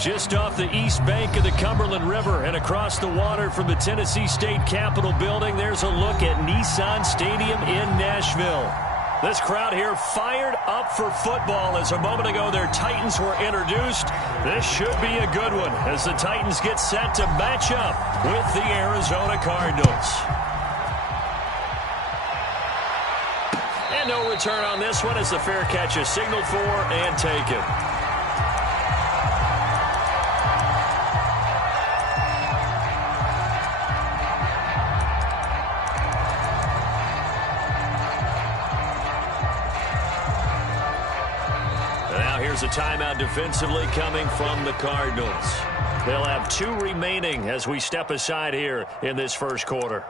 Just off the east bank of the Cumberland River and across the water from the Tennessee State Capitol building, there's a look at Nissan Stadium in Nashville. This crowd here fired up for football as a moment ago their Titans were introduced. This should be a good one as the Titans get set to match up with the Arizona Cardinals. And no return on this one as the fair catch is signaled for and taken. Here's a timeout defensively coming from the Cardinals. They'll have 2 remaining as we step aside here in this first quarter.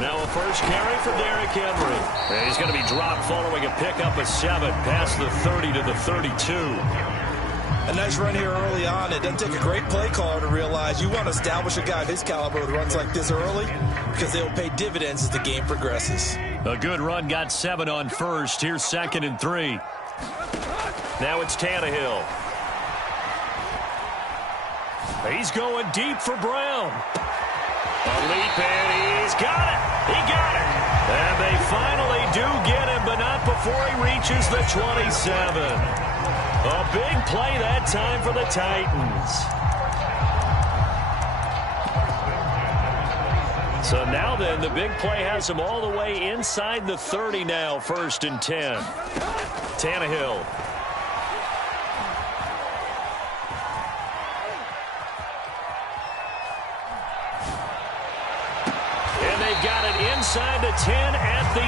Now a first carry for Derrick Henry. And he's going to be dropped following a pickup of 7 past the 30 to the 32. A nice run here early on. It doesn't take a great play caller to realize you want to establish a guy of his caliber with runs like this early because they'll pay dividends as the game progresses. A good run got 7 on first. Here's 2nd and 3. Now it's Tannehill. He's going deep for Brown. A leap, and he's got it. He got it. And they finally do get him, but not before he reaches the 27. A big play that time for the Titans. So now then, the big play has him all the way inside the 30 now, 1st and 10. Tannehill. Got it inside the 10 at the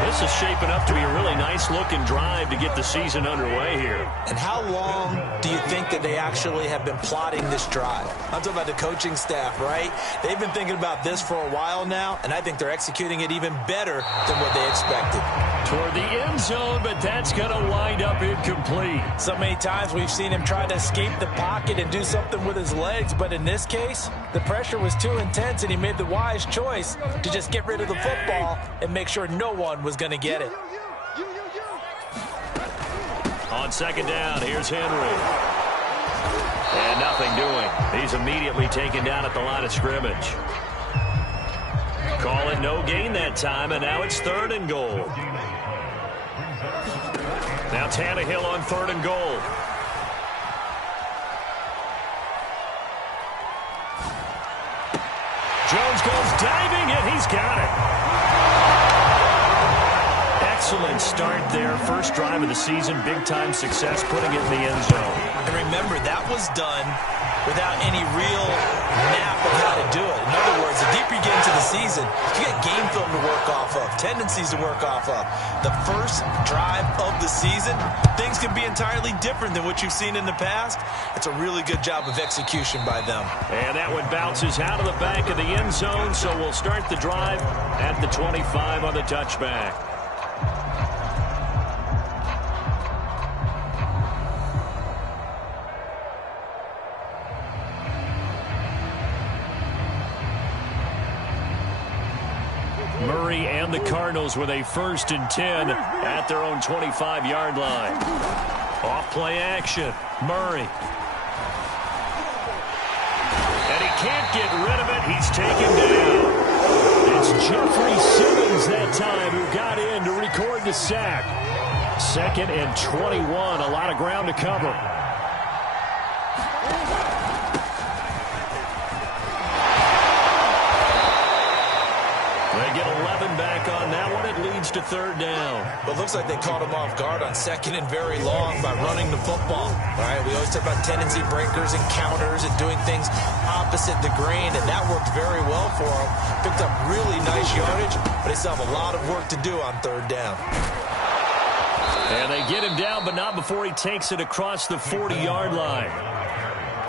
8. This is shaping up to be a really nice-looking drive to get the season underway here. And how long do you think that they actually have been plotting this drive? I'm talking about the coaching staff, right? They've been thinking about this for a while now, and I think they're executing it even better than what they expected. Toward the end zone, but that's going to wind up incomplete. So many times we've seen him try to escape the pocket and do something with his legs, but in this case, the pressure was too intense, and he made the wise choice to just get rid of the football and make sure no one was going to get it. On 2nd down, here's Henry. And nothing doing. He's immediately taken down at the line of scrimmage. Call it no gain that time, and now it's 3rd and goal. Now Tannehill on 3rd and goal. Jones goes diving, and he's got it. Excellent start there. First drive of the season, big-time success, putting it in the end zone. And remember, that was done without any real map of how to do it. In other words, the deeper you get into the season, you get game film to work off of, tendencies to work off of. The first drive of the season, things can be entirely different than what you've seen in the past. It's a really good job of execution by them. And that one bounces out of the back of the end zone, so we'll start the drive at the 25 on the touchback. Murray and the Cardinals with a 1st and 10 at their own 25-yard line. Off-play action. Murray. And he can't get rid of it. He's taken down. It's Jeffrey Simmons that time who got in to record the sack. 2nd and 21. A lot of ground to cover. They get 11 back on that one. It leads to 3rd down. Well, it looks like they caught him off guard on 2nd and very long by running the football. All right, we always talk about tendency breakers and counters and doing things opposite the grain, and that worked very well for them. Picked up really nice yardage, but they still have a lot of work to do on 3rd down. And they get him down, but not before he takes it across the 40-yard line.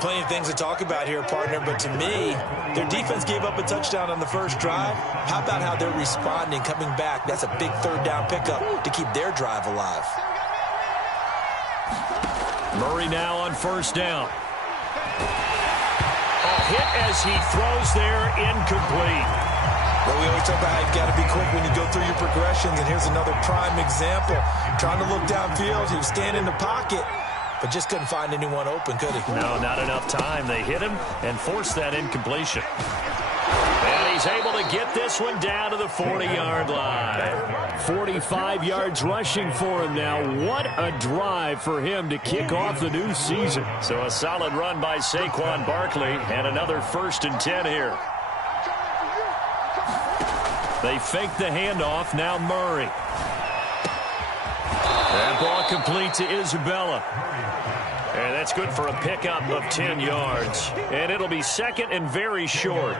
plenty of things to talk about here, partner, but to me, their defense gave up a touchdown on the first drive. How about how they're responding, coming back? That's a big third down pickup to keep their drive alive. Murray now on first down. A hit as he throws there, incomplete. Well, we always talk about how you've got to be quick when you go through your progressions, and here's another prime example. Trying to look downfield, he was standing in the pocket, but just couldn't find anyone open, could he? No, not enough time. They hit him and forced that incompletion. And he's able to get this one down to the 40-yard line. 45 yards rushing for him now. What a drive for him to kick off the new season. So a solid run by Saquon Barkley, and another 1st and 10 here. They fake the handoff. Now Murray. That ball complete to Isabella. And that's good for a pickup of 10 yards. And it'll be 2nd and very short.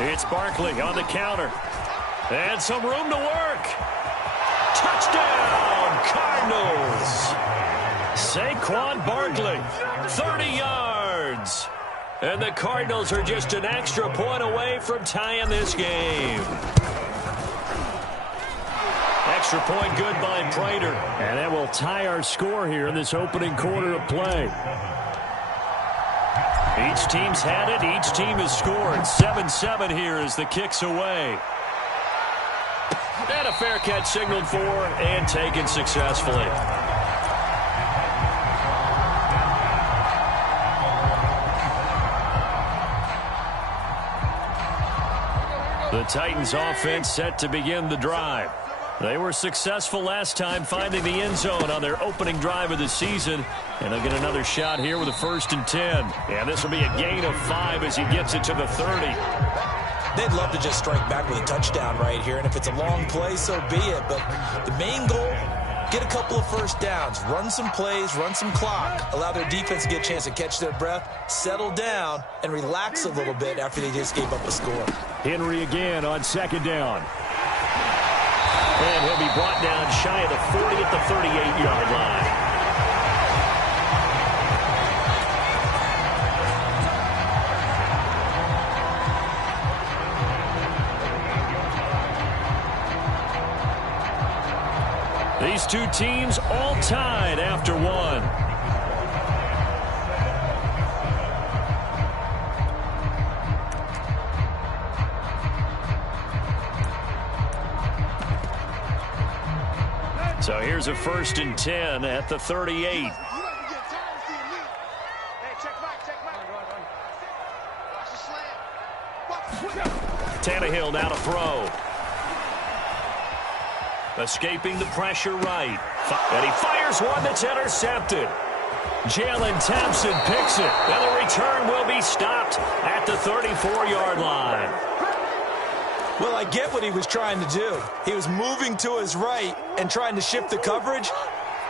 It's Barkley on the counter. And some room to work. Touchdown, Cardinals. Saquon Barkley, 30 yards. And the Cardinals are just an extra point away from tying this game. Extra point good by Prater. And that will tie our score here in this opening quarter of play. Each team's had it. Each team has scored. 7-7 here as the kick's away. And a fair catch signaled for and taken successfully. The Titans offense set to begin the drive. They were successful last time finding the end zone on their opening drive of the season. And they'll get another shot here with a 1st and 10. And this will be a gain of 5 as he gets it to the 30. They'd love to just strike back with a touchdown right here. And if it's a long play, so be it. But the main goal, get a couple of first downs, run some plays, run some clock, allow their defense to get a chance to catch their breath, settle down, and relax a little bit after they just gave up a score. Henry again on 2nd down. And he'll be brought down shy of the 40 at the 38-yard line. These two teams all tied after one. So here's a 1st and 10 at the 38. Tannehill now to throw. Escaping the pressure right. And he fires one that's intercepted. Jalen Thompson picks it. And the return will be stopped at the 34-yard line. Well, I get what he was trying to do. He was moving to his right and trying to shift the coverage,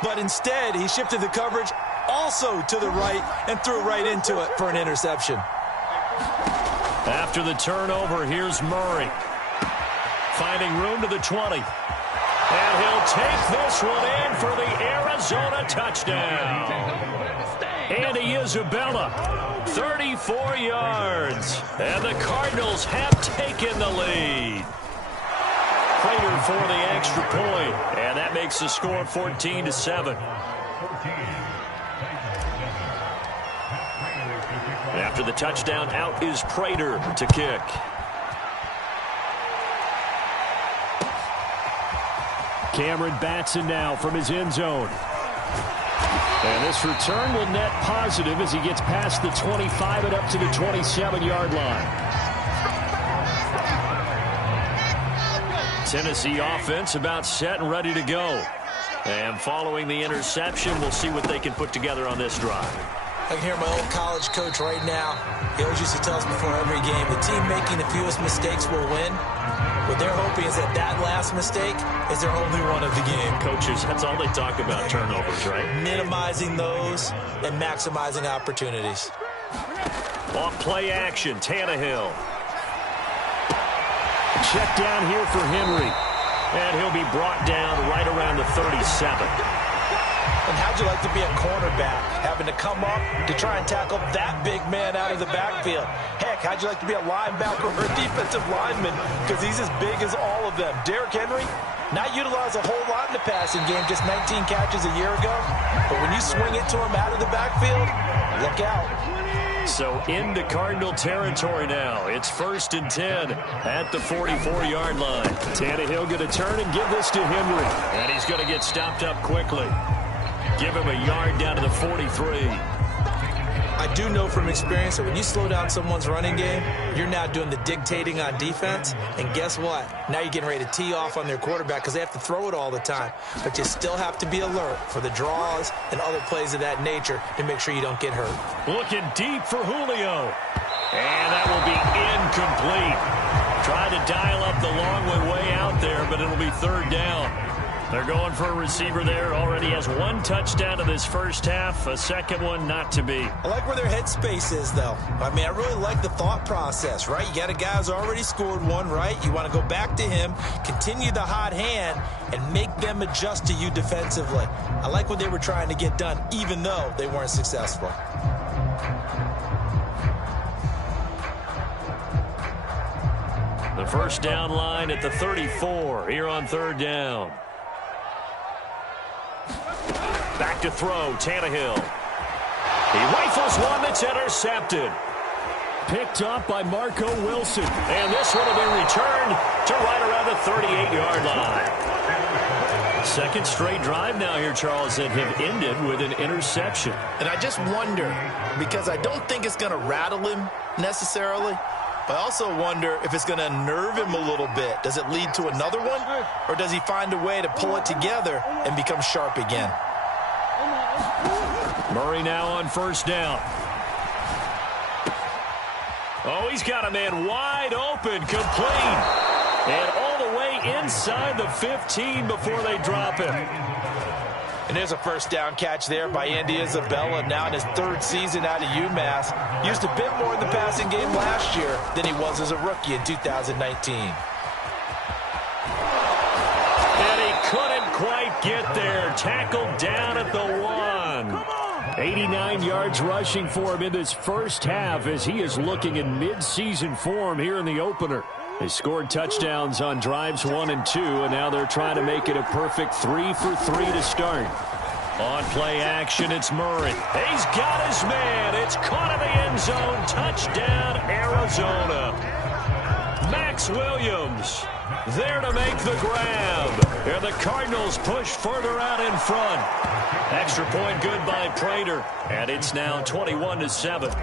but instead he shifted the coverage also to the right and threw right into it for an interception. After the turnover, here's Murray. Finding room to the 20. And he'll take this one in for the Arizona touchdown. Andy Isabella, 34 yards. And the Cardinals have taken the lead. Prater for the extra point. And that makes the score 14-7. After the touchdown, out is Prater to kick. Cameron Batson now from his end zone. And this return will net positive as he gets past the 25 and up to the 27-yard line. Tennessee offense about set and ready to go. And following the interception, we'll see what they can put together on this drive. I can hear my old college coach right now. He always used to tell us before every game, the team making the fewest mistakes will win. What they're hoping is that that last mistake is their only one of the game. Coaches, that's all they talk about, turnovers, right? Minimizing those and maximizing opportunities. Off play action, Tannehill. Check down here for Henry. And he'll be brought down right around the 37. And how'd you like to be a cornerback, having to come up to try and tackle that big man out of the backfield? Heck, how'd you like to be a linebacker or a defensive lineman? Because he's as big as all of them. Derrick Henry, not utilized a whole lot in the passing game, just 19 catches a year ago. But when you swing it to him out of the backfield, look out. So into Cardinal territory now. It's 1st and 10 at the 44-yard line. Tannehill going to turn and give this to Henry. And he's going to get stopped up quickly. Give him a yard down to the 43. I do know from experience that when you slow down someone's running game, you're now doing the dictating on defense. And guess what? Now you're getting ready to tee off on their quarterback because they have to throw it all the time. But you still have to be alert for the draws and other plays of that nature to make sure you don't get hurt. Looking deep for Julio. And that will be incomplete. Tried to dial up the long way out there, but it'll be 3rd down. They're going for a receiver there. Already has 1 touchdown in this first half. A second one not to be. I like where their headspace is, though. I mean, I really like the thought process, right? You got a guy who's already scored 1, right? You want to go back to him, continue the hot hand, and make them adjust to you defensively. I like what they were trying to get done, even though they weren't successful. The first down line at the 34 here on 3rd down. Back to throw, Tannehill. He rifles one that's intercepted. Picked up by Marco Wilson. And this one will be returned to right around the 38-yard line. Second straight drive now here, Charles, that have ended with an interception. And I just wonder, because I don't think it's going to rattle him necessarily, but I also wonder if it's going to unnerve him a little bit. Does it lead to another one? Or does he find a way to pull it together and become sharp again? Murray now on 1st down. Oh, he's got a man wide open, complete. And all the way inside the 15 before they drop him. And there's a 1st down catch there by Andy Isabella, now in his 3rd season out of UMass. Used a bit more in the passing game last year than he was as a rookie in 2019. And he couldn't quite get there. Tackled down at the 1. 89 yards rushing for him in this first half as he is looking in mid-season form here in the opener. They scored touchdowns on drives 1 and 2, and now they're trying to make it a perfect 3 for 3 to start. On play action, it's Murray. He's got his man. It's caught in the end zone. Touchdown, Arizona. Max Williams there to make the grab. And the Cardinals push further out in front. Extra point good by Prater. And it's now 21-7.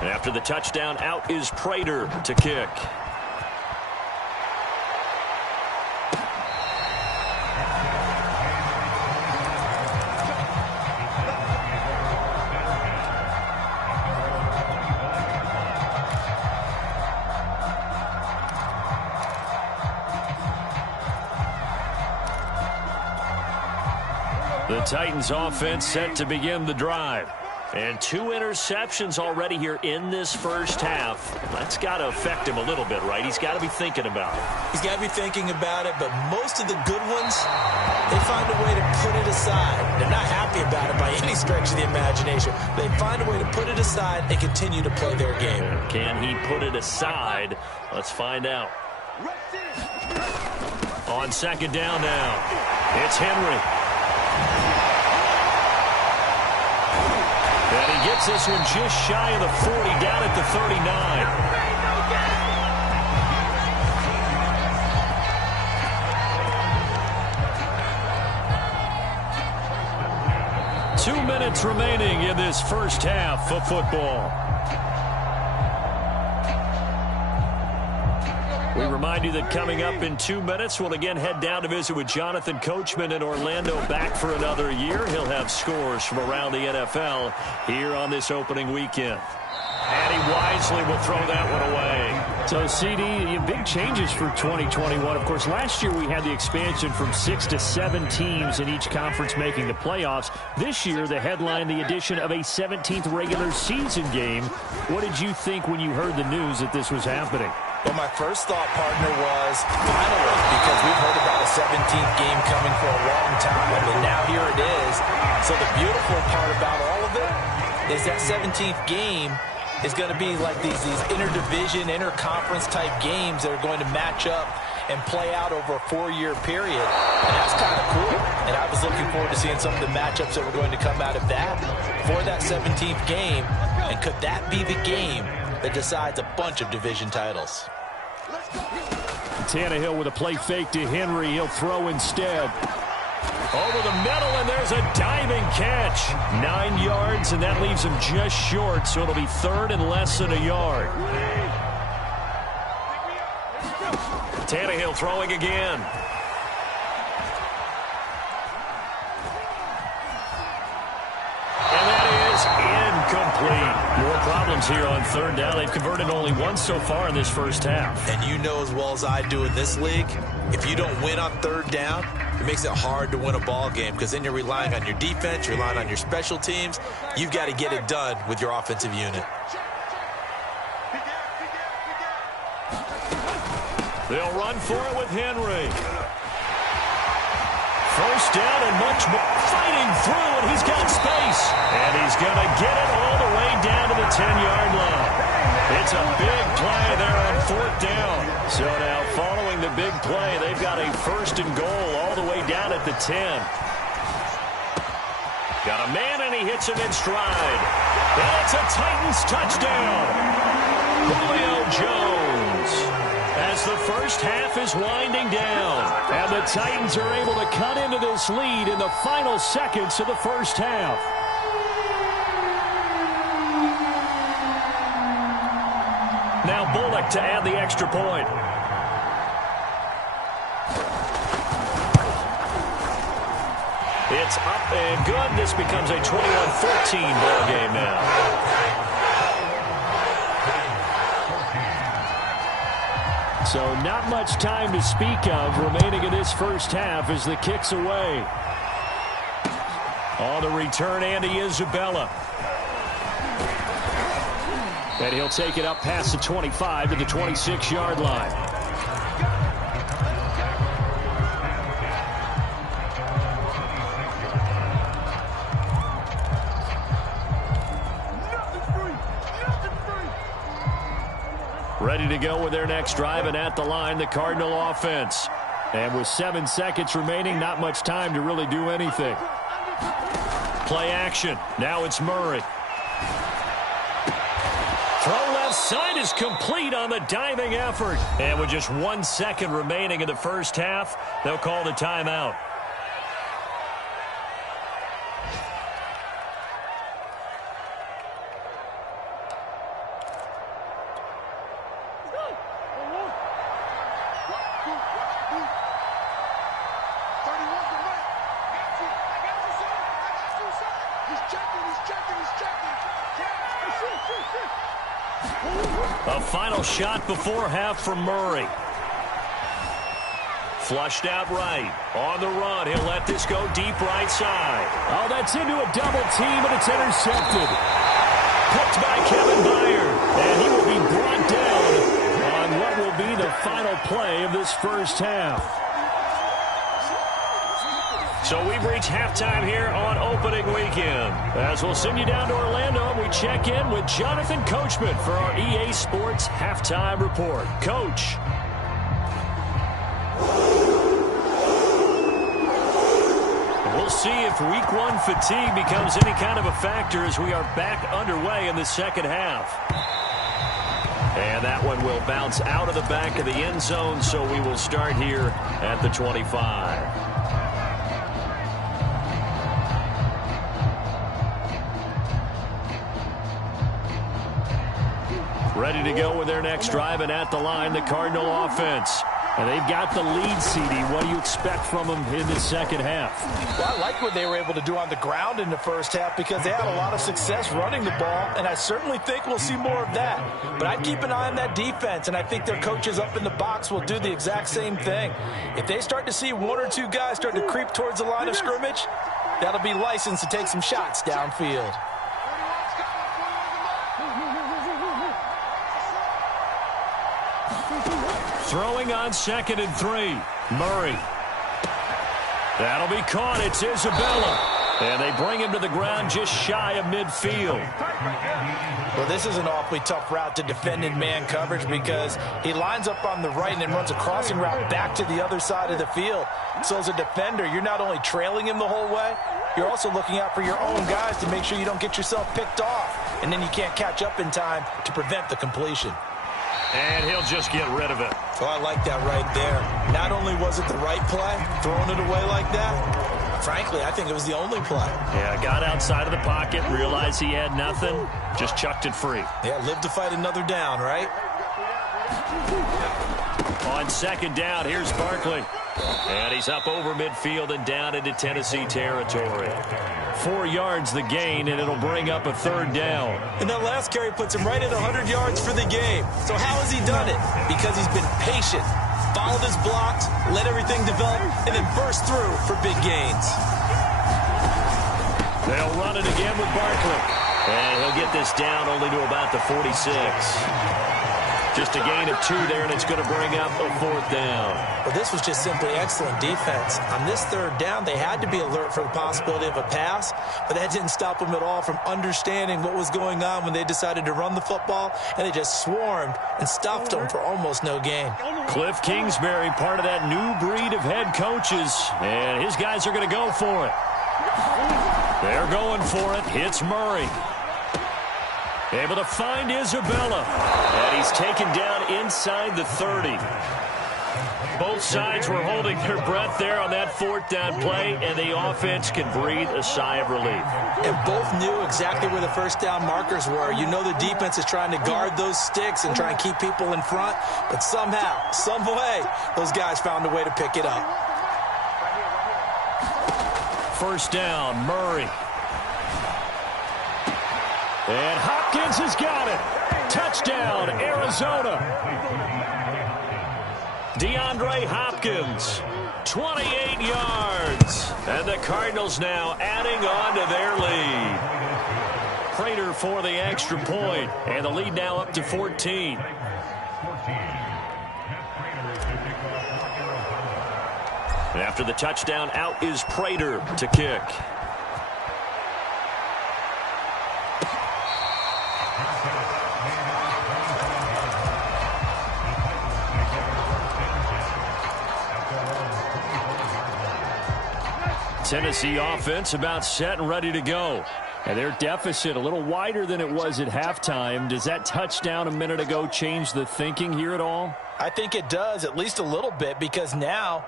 And after the touchdown, out is Prater to kick. The Titans offense set to begin the drive. And 2 interceptions already here in this first half. That's got to affect him a little bit, right? He's got to be thinking about it. He's got to be thinking about it, but most of the good ones, they find a way to put it aside. They're not happy about it by any stretch of the imagination. They find a way to put it aside and continue to play their game. Can he put it aside? Let's find out. On 2nd down now, it's Henry. And he gets this one just shy of the 40, down at the 39. 2 minutes remaining in this first half of football. We remind you that coming up in 2 minutes, we'll again head down to visit with Jonathan Coachman in Orlando, back for another year. He'll have scores from around the NFL here on this opening weekend. And he wisely will throw that one away. So, CD, big changes for 2021. Of course, last year we had the expansion from 6 to 7 teams in each conference making the playoffs. This year, the headline, the addition of a 17th regular season game. What did you think when you heard the news that this was happening? Well, my first thought, partner, was finally, because we've heard about a 17th game coming for a long time, and now here it is. So the beautiful part about all of it is that 17th game is going to be like these interdivision, interconference type games that are going to match up and play out over a 4-year period. And that's kind of cool. And I was looking forward to seeing some of the matchups that were going to come out of that for that 17th game. And could that be the game that decides a bunch of division titles? Tannehill with a play fake to Henry. He'll throw instead. Over the middle, and there's a diving catch. 9 yards, and that leaves him just short, so it'll be third and less than a yard. Tannehill throwing again. And that is incomplete. More problems here on third down. They've converted only once so far in this first half. And you know as well as I do in this league, if you don't win on third down, it makes it hard to win a ball game because then you're relying on your defense, you're relying on your special teams. You've got to get it done with your offensive unit. They'll run for it with Henry. First down and much more. Fighting through, and he's got space. And he's going to get it all the way down to the 10-yard line. It's a big play there on fourth down. So now following the big play, they've got a first and goal all the way down at the 10. Got a man, and he hits him in stride. And it's a Titans touchdown. Julio Jones. As the first half is winding down, and the Titans are able to cut into this lead in the final seconds of the first half. Now Bullock to add the extra point. It's up and good. This becomes a 21-14 ball game now. So not much time to speak of remaining in this first half as the kick's away. On the return, Andy Isabella. And he'll take it up past the 25 to the 26-yard line. Ready to go with their next drive, and at the line, the Cardinal offense. And with 7 seconds remaining, not much time to really do anything. Play action. Now it's Murray. Throw left side is complete on the diving effort. And with just 1 second remaining in the first half, they'll call the timeout. A final shot before half from Murray. Flushed out right. On the run, he'll let this go deep right side. Oh, that's into a double team, and it's intercepted. Picked by Kevin Byard. And he will be brought down on what will be the final play of this first half. So we've reached halftime here on opening weekend. As we'll send you down to Orlando, and we check in with Jonathan Coachman for our EA Sports Halftime Report. Coach. We'll see if week one fatigue becomes any kind of a factor as we are back underway in the second half. And that one will bounce out of the back of the end zone, so we will start here at the 25. Ready to go with their next drive, and at the line, the Cardinal offense. And they've got the lead, CD. What do you expect from them in the second half? Well, I like what they were able to do on the ground in the first half because they had a lot of success running the ball, and I certainly think we'll see more of that. But I'd keep an eye on that defense, and I think their coaches up in the box will do the exact same thing. If they start to see 1 or 2 guys start to creep towards the line of scrimmage, that'll be licensed to take some shots downfield. throwing on 2nd and 3. Murray. That'll be caught. It's Isabella. And they bring him to the ground just shy of midfield. Well, this is an awfully tough route to defend in man coverage because he lines up on the right and then runs a crossing route back to the other side of the field. So as a defender, you're not only trailing him the whole way, you're also looking out for your own guys to make sure you don't get yourself picked off. And then you can't catch up in time to prevent the completion. And he'll just get rid of it. Oh, I like that right there. Not only was it the right play, throwing it away like that, frankly, I think it was the only play. Yeah, got outside of the pocket, realized he had nothing, just chucked it free. Yeah, live to fight another down, right? On 2nd down, here's Barkley. And he's up over midfield and down into Tennessee territory. 4 yards the gain, and it'll bring up a 3rd down. And that last carry puts him right at 100 yards for the game. So how has he done it? Because he's been patient, followed his blocks, let everything develop, and then burst through for big gains. They'll run it again with Barkley. And he'll get this down only to about the 46. Just a gain of 2 there, and it's going to bring up a 4th down. Well, this was just simply excellent defense. On this 3rd down, they had to be alert for the possibility of a pass, but that didn't stop them at all from understanding what was going on when they decided to run the football, and they just swarmed and stuffed them for almost no gain. Cliff Kingsbury, part of that new breed of head coaches, and his guys are going to go for it. They're going for it. Hits Murray. Able to find Isabella. And he's taken down inside the 30. Both sides were holding their breath there on that 4th down play, and the offense can breathe a sigh of relief. And both knew exactly where the 1st down markers were. You know the defense is trying to guard those sticks and try and keep people in front, but somehow, some way, those guys found a way to pick it up. 1st down, Murray. And Hopkins has got it. Touchdown, Arizona. DeAndre Hopkins, 28 yards. And the Cardinals now adding on to their lead. Prater for the extra point, and the lead now up to 14. After the touchdown, out is Prater to kick. Tennessee offense about set and ready to go. And their deficit a little wider than it was at halftime. Does that touchdown a minute ago change the thinking here at all? I think it does, at least a little bit, because now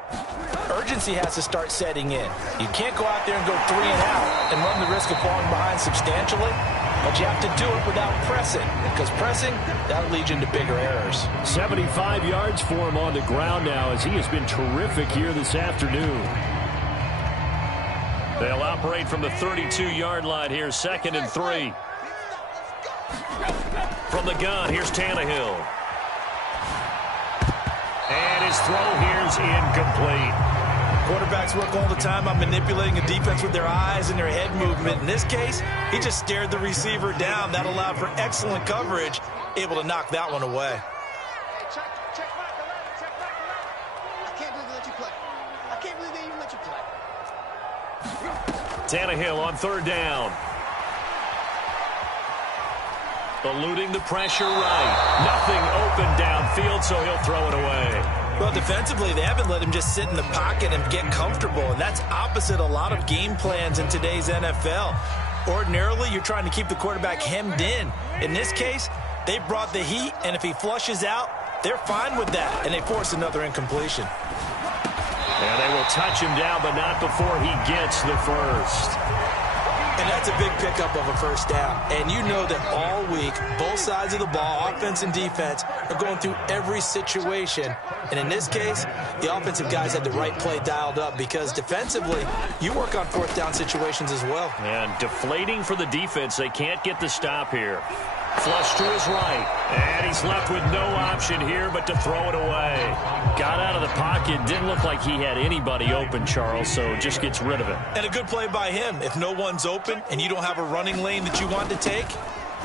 urgency has to start setting in. You can't go out there and go 3 and out and run the risk of falling behind substantially, but you have to do it without pressing, because pressing, that'll lead you into bigger errors. 75 yards for him on the ground now, as he has been terrific here this afternoon. They'll operate from the 32-yard line here, 2nd and 3. From the gun, here's Tannehill. And his throw here's incomplete. Quarterbacks work all the time on manipulating a defense with their eyes and their head movement. In this case, he just stared the receiver down. That allowed for excellent coverage, able to knock that one away. Tannehill on 3rd down. Eluding the pressure right. Nothing open downfield, so he'll throw it away. Well, defensively, they haven't let him just sit in the pocket and get comfortable, and that's opposite a lot of game plans in today's NFL. Ordinarily, you're trying to keep the quarterback hemmed in. In this case, they brought the heat, and if he flushes out, they're fine with that, and they force another incompletion. And they will touch him down, but not before he gets the first. And that's a big pickup of a 1st down. And you know that all week, both sides of the ball, offense and defense, are going through every situation. And in this case, the offensive guys had the right play dialed up, because defensively, you work on 4th down situations as well. And deflating for the defense. They can't get the stop here. Flush to his right. And he's left with no option here but to throw it away. Got out of the pocket. Didn't look like he had anybody open, Charles, so just gets rid of it. And a good play by him. If no one's open and you don't have a running lane that you want to take,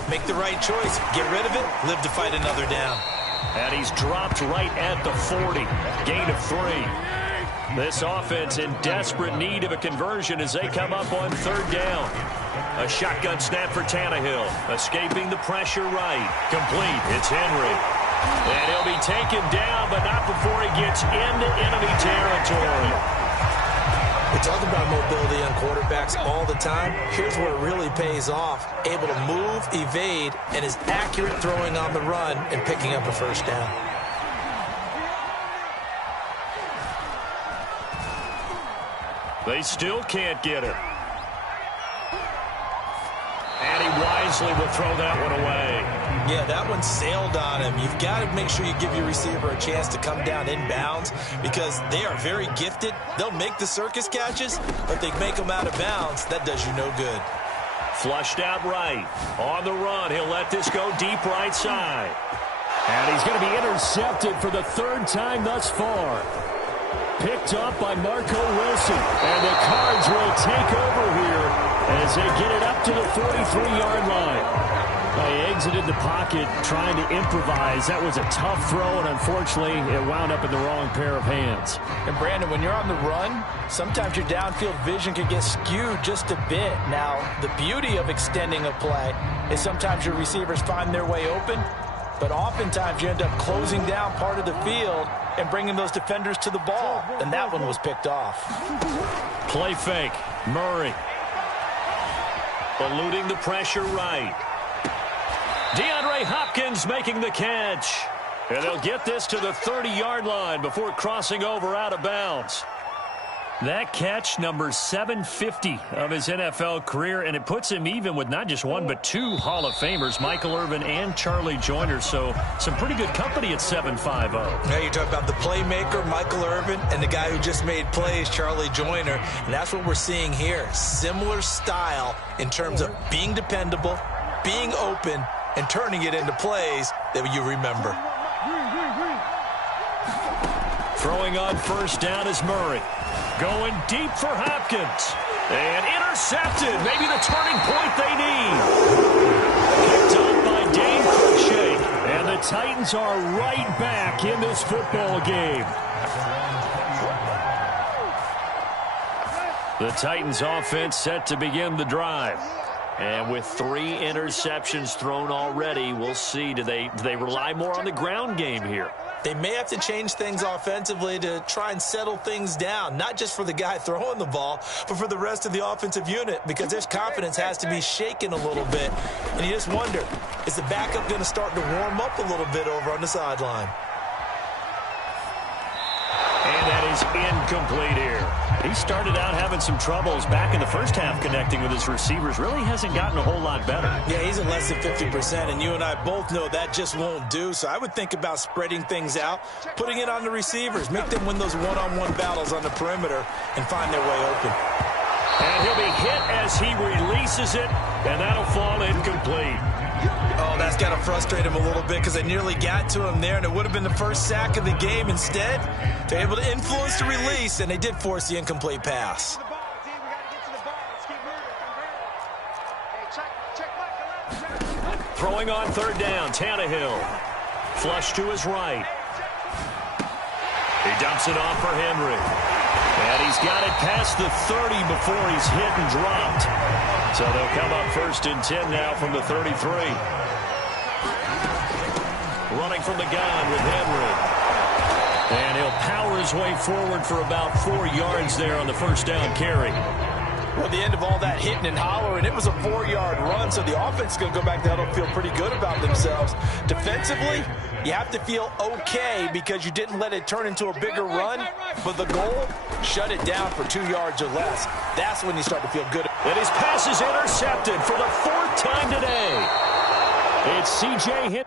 make the right choice. Get rid of it. Live to fight another down. And he's dropped right at the 40. Gain of 3. This offense in desperate need of a conversion as they come up on third down. A shotgun snap for Tannehill. Escaping the pressure right. Complete. It's Henry. And he'll be taken down, but not before he gets into enemy territory. We talk about mobility on quarterbacks all the time. Here's where it really pays off. Able to move, evade, and is accurate throwing on the run and picking up a first down. They still can't get it. And he wisely will throw that one away. Yeah, that one sailed on him. You've got to make sure you give your receiver a chance to come down inbounds because they are very gifted. They'll make the circus catches, but they make them out of bounds. That does you no good. Flushed out right. On the run, he'll let this go deep right side. And he's going to be intercepted for the third time thus far. Picked up by Marco Wilson. And the Cards will take over here as they get it up to the 43-yard line. They exited the pocket trying to improvise. That was a tough throw, and unfortunately, it wound up in the wrong pair of hands. And, Brandon, when you're on the run, sometimes your downfield vision can get skewed just a bit. Now, the beauty of extending a play is sometimes your receivers find their way open, but oftentimes you end up closing down part of the field and bringing those defenders to the ball, and that one was picked off. Play fake. Murray. Eluding the pressure right. DeAndre Hopkins making the catch. And they'll get this to the 30-yard line before crossing over out of bounds. That catch, number 750 of his NFL career, and it puts him even with not just one but two Hall of Famers, Michael Irvin and Charlie Joyner. So some pretty good company at 750. Now you talk about the playmaker, Michael Irvin, and the guy who just made plays, Charlie Joyner. And that's what we're seeing here. Similar style in terms of being dependable, being open, and turning it into plays that you remember. Throwing on first down is Murray. Going deep for Hopkins. And intercepted. Maybe the turning point they need. Picked up by Dane Cruikshank. And the Titans are right back in this football game. The Titans offense set to begin the drive. And with 3 interceptions thrown already, we'll see. Do they rely more on the ground game here? They may have to change things offensively to try and settle things down, not just for the guy throwing the ball, but for the rest of the offensive unit, because his confidence has to be shaken a little bit. And you just wonder, is the backup going to start to warm up a little bit over on the sideline? And that is incomplete here. He started out having some troubles back in the first half connecting with his receivers. Really hasn't gotten a whole lot better. Yeah, he's at less than 50%, and you and I both know that just won't do. So I would think about spreading things out, putting it on the receivers, make them win those one-on-one battles on the perimeter and find their way open. And he'll be hit as he releases it, and that'll fall incomplete. Oh, that's got to frustrate him a little bit because they nearly got to him there, and it would have been the first sack of the game. Instead, they're able to influence the release, and they did force the incomplete pass. Throwing on third down, Tannehill. Flush to his right. He dumps it off for Henry. And he's got it past the 30 before he's hit and dropped. So they'll come up first and 10 now from the 33. Running from the gun with Henry. And he'll power his way forward for about 4 yards there on the first down carry. Well, the end of all that hitting and hollering, it was a 4-yard run, so the offense is going to go back there and feel pretty good about themselves. Defensively, you have to feel okay because you didn't let it turn into a bigger run, but the goal, shut it down for 2 yards or less. That's when you start to feel good. And his pass is intercepted for the 4th time today. It's C.J. Henry.